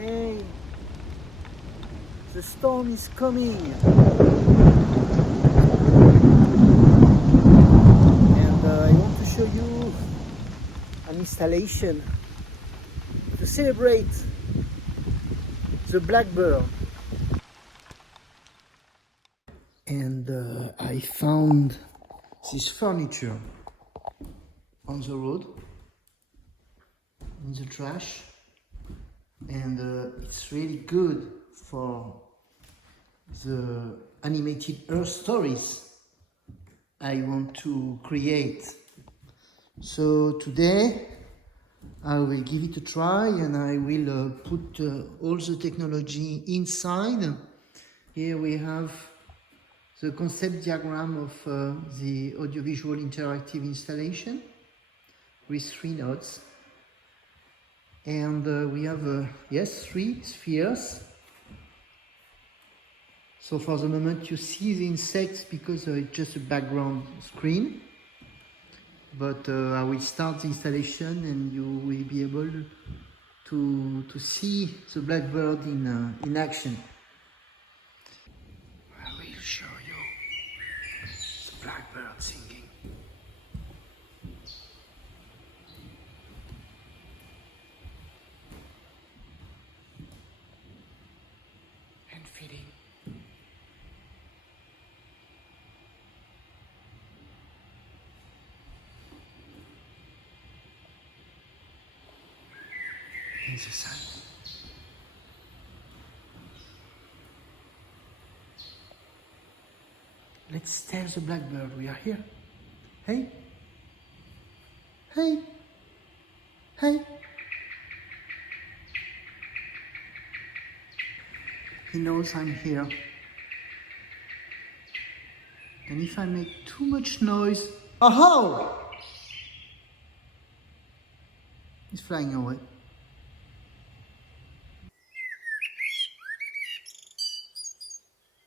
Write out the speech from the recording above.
Hey, the storm is coming, and I want to show you an installation to celebrate the blackbird. And I found this furniture on the road, in the trash, and it's really good for the animated Earth stories I want to create. So today I will give it a try, and I will put all the technology inside. Here we have the concept diagram of the audiovisual interactive installation with 3 nodes. And we have, 3 spheres. So for the moment you see the insects because it's just a background screen. But I will start the installation and you will be able to see the blackbird in action. I will show you the blackbird singing. And feeding. In the sun. Let's tell the blackbird we are here. Hey, hey, hey. He knows I'm here. And if I make too much noise, oh! He's flying away.